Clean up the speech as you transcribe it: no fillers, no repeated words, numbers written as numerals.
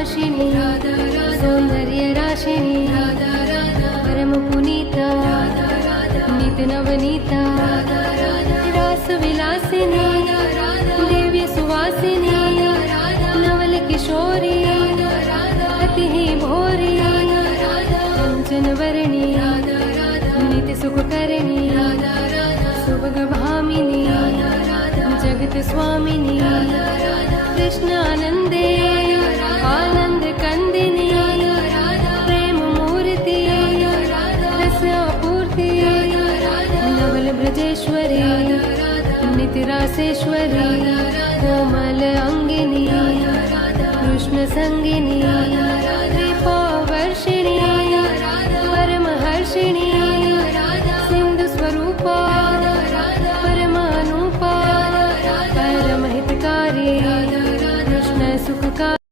भाषिणी सौंदर्य राशिणी परम पुनीता नित नवनीता रास विलासिनी दिव्य सुवासिनी नवल किशोरी अति ही भोरी कंचन वर्णी नित सुखकरणी सुभग भामिनी जगत स्वामिनी कृष्णानंदे आनंद कंदिनी प्रेम मूर्ति रस आपूर्ति नवल ब्रजेश्वरी नितिरासेश्वरी कोमल अंगिनी कृष्ण संगिनी दीपवर्षिणी